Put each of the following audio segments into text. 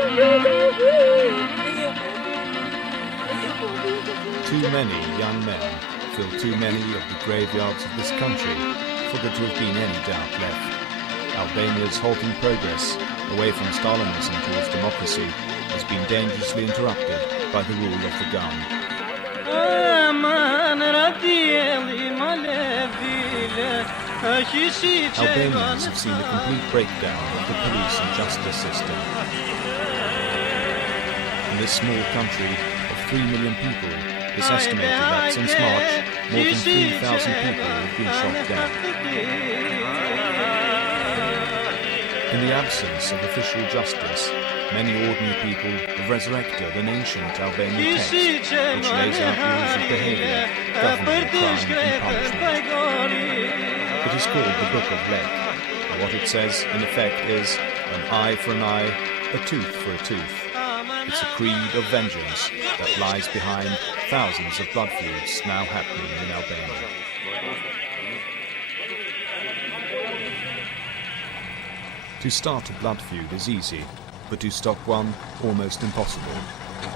Too many young men fill too many of the graveyards of this country for there to have been any doubt left. Albania's halting progress away from Stalinism towards democracy has been dangerously interrupted by the rule of the gun. Albanians have seen a complete breakdown of the police and justice system. In this small country of 3 million people, it's estimated that since March, more than 3,000 people have been shot dead. In the absence of official justice, many ordinary people have resurrected an ancient Albanian text which lays out rules of behaviour governing crime and punishment. It is called the Book of Lek, and what it says in effect is an eye for an eye, a tooth for a tooth. It's a creed of vengeance that lies behind thousands of blood feuds now happening in Albania. To start a blood feud is easy, but to stop one, almost impossible.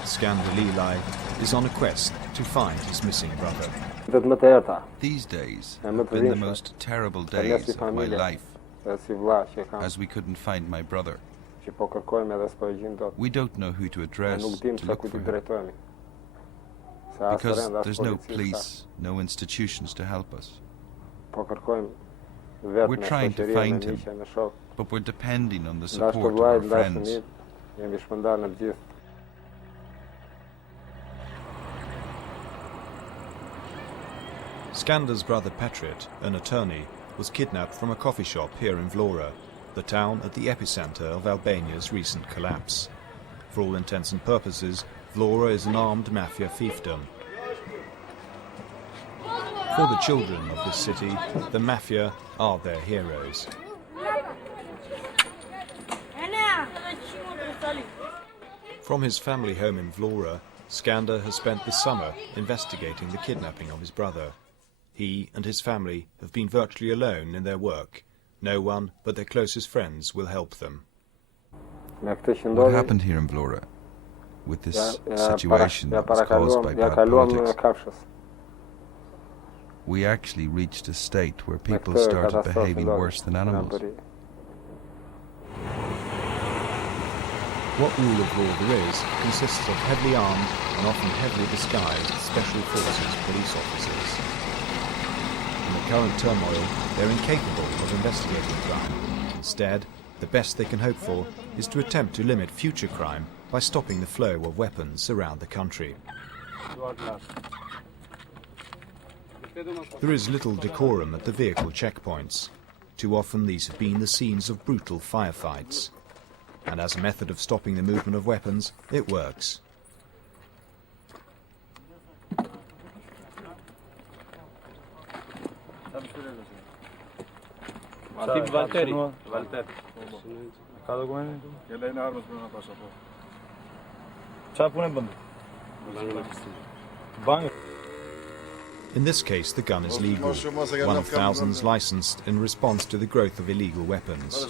Skander Lilaj is on a quest to find his missing brother. These days have been the most terrible days of my life, as we couldn't find my brother. We don't know who to address to look for him, because there's no police, no institutions to help us. We're trying to find him, but we're depending on the support of our friends. Skander's brother Petrit, an attorney, was kidnapped from a coffee shop here in Vlore, the town at the epicenter of Albania's recent collapse. For all intents and purposes, Vlore is an armed mafia fiefdom. For the children of this city, the mafia are their heroes. From his family home in Vlore, Skander has spent the summer investigating the kidnapping of his brother. He and his family have been virtually alone in their work. No one but their closest friends will help them. What happened here in Vlore, with this situation that was caused by bad politics? We actually reached a state where people started behaving worse than animals. What rule of law there is consists of heavily armed and often heavily disguised special forces police officers. In the current turmoil, they're incapable of investigating crime. Instead, the best they can hope for is to attempt to limit future crime by stopping the flow of weapons around the country. There is little decorum at the vehicle checkpoints. Too often these have been the scenes of brutal firefights. And as a method of stopping the movement of weapons, it works. In this case, the gun is legal, one of thousands licensed in response to the growth of illegal weapons.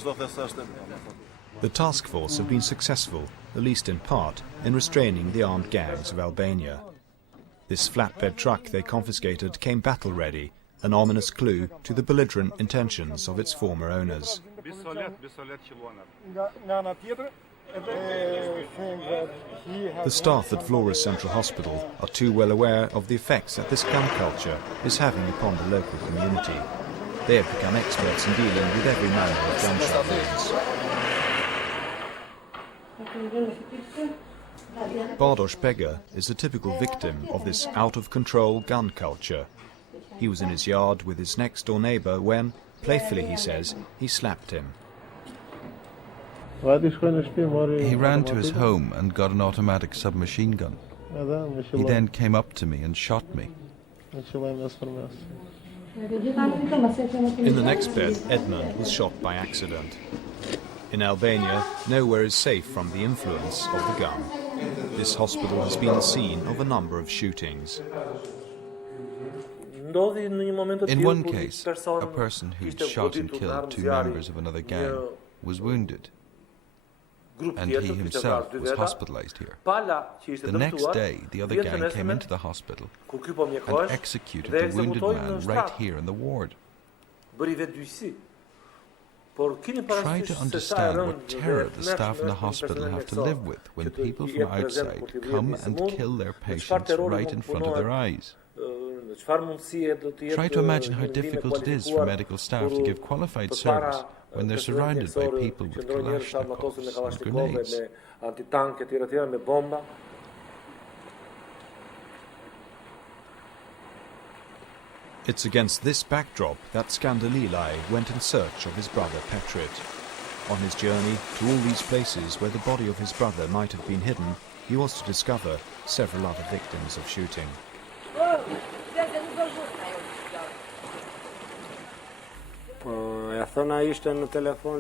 The task force have been successful, at least in part, in restraining the armed gangs of Albania. This flatbed truck they confiscated came battle-ready, an ominous clue to the belligerent intentions of its former owners. The staff at Vlore Central Hospital are too well aware of the effects that this gun culture is having upon the local community. They have become experts in dealing with every manner of gunshot wounds. Bardosh Bega is a typical victim of this out-of-control gun culture. He was in his yard with his next-door neighbour when, playfully he says, he slapped him. He ran to his home and got an automatic submachine gun. He then came up to me and shot me. In the next bed, Edmund was shot by accident. In Albania, nowhere is safe from the influence of the gun. This hospital has been the scene of a number of shootings. In one case, a person who'd shot and killed two members of another gang was wounded. and he himself was hospitalized here. The next day, the other gang came into the hospital and executed the wounded man right here in the ward. Try to understand what terror the staff in the hospital have to live with when people from outside come and kill their patients right in front of their eyes. Try to imagine how difficult it is for medical staff to give qualified service when they're surrounded by people with Kalashnikovs and grenades. It's against this backdrop that Skander Lilaj went in search of his brother Petrit. On his journey to all these places where the body of his brother might have been hidden, he was to discover several other victims of shooting.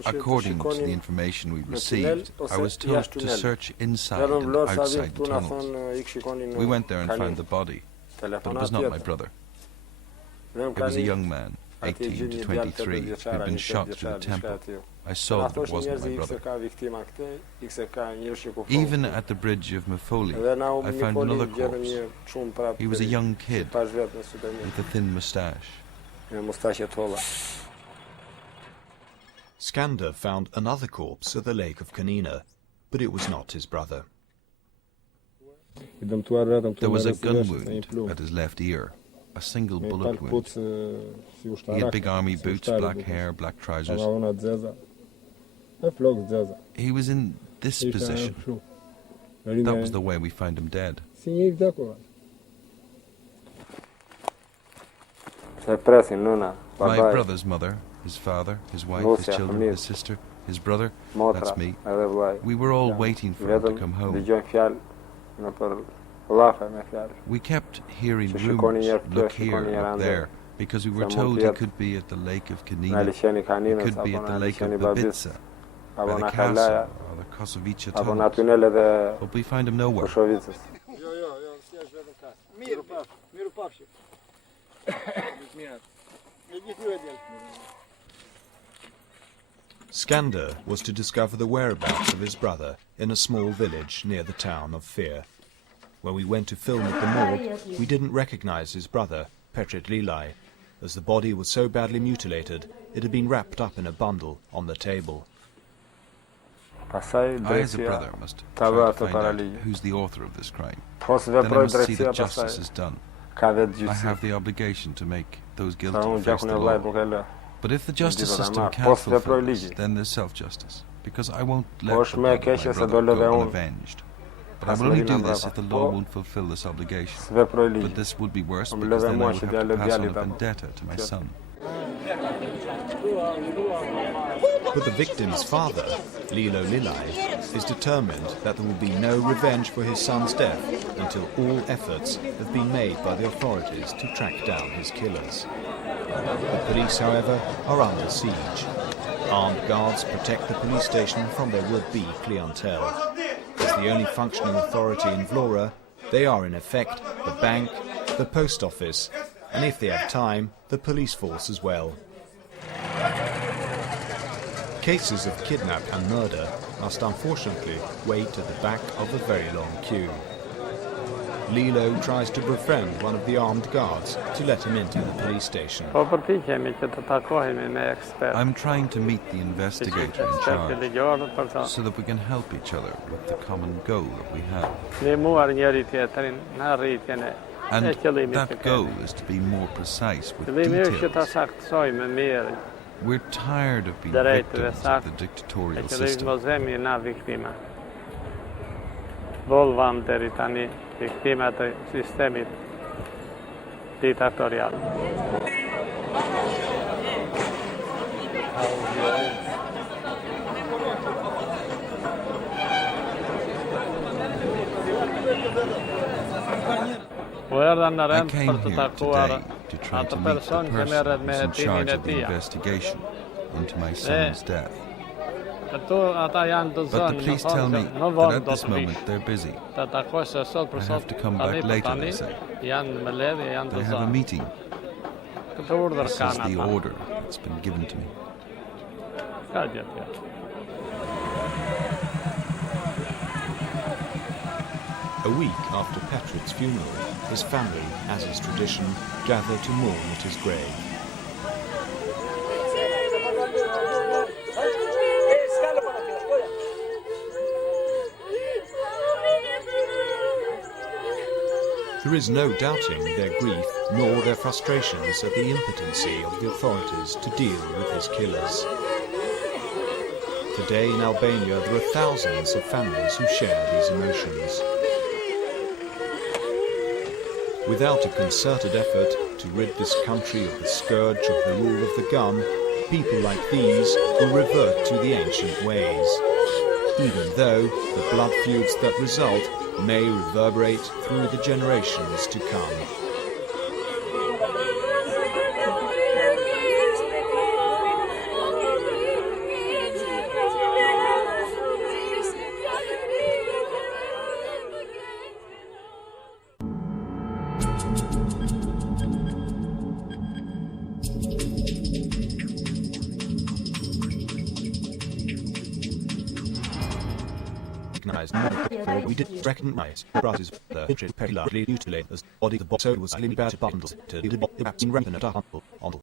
According to the information we received, I was told to search inside and outside the tunnels. We went there and found the body, but it was not my brother. It was a young man, 18 to 23, who had been shot through the temple. I saw that it wasn't my brother. Even at the bridge of Mefoli, I found another corpse. He was a young kid with a thin moustache. Skander found another corpse at the lake of Kanina, but it was not his brother. There was a gun wound at his left ear, a single bullet wound. He had big army boots, black hair, black trousers. He was in this position. That was the way we found him dead. My brother's mother, his father, his wife, his children, his sister, his brother, that's me. We were all waiting for him to come home. We kept hearing rumors, look here, look there, because we were told he could be at the lake of Kanina, he could be at the lake of Babitsa, by the castle, or the Kosovice tunnels, but we find him nowhere. Skander was to discover the whereabouts of his brother in a small village near the town of Fear. When we went to film at the morgue, we didn't recognize his brother, Petrit Lilaj, as the body was so badly mutilated it had been wrapped up in a bundle on the table. I, as a brother, must try to find out who's the author of this crime. Then I must see that justice is done. I have the obligation to make those guilty face the law. But if the justice system can't fulfill this, then there's self-justice, because I won't let the blood of my brother go unavenged. But I will only do this if the law won't fulfill this obligation. But this would be worse, because then I would have to pass on a vendetta to my son. But the victim's father, Skander Lilaj, is determined that there will be no revenge for his son's death until all efforts have been made by the authorities to track down his killers. The police, however, are under siege. Armed guards protect the police station from their would-be clientele. As the only functioning authority in Vlore, they are in effect the bank, the post office, and if they have time, the police force as well. Cases of kidnap and murder must unfortunately wait at the back of a very long queue. Lilaj tries to befriend one of the armed guards to let him into the police station. I'm trying to meet the investigator in charge so that we can help each other with the common goal that we have. And that goal is to be more precise with details. We're tired of being victims of the dictatorial system. I came here today to try to meet the person who's in charge of the investigation into my son's death. But the police tell me that at this moment they're busy. I have to come back later, they say. They have a meeting. This is the order that's been given to me. A week after Petric's funeral, his family, as is tradition, gather to mourn at his grave. There is no doubting their grief nor their frustrations at the impotency of the authorities to deal with his killers. Today in Albania there are thousands of families who share these emotions. Without a concerted effort to rid this country of the scourge of the rule of the gun, people like these will revert to the ancient ways, even though the blood feuds that result may reverberate through the generations to come. We did recognize brothers the particularly mutilate as body the box was highly bad bundles to the vaccine rampant on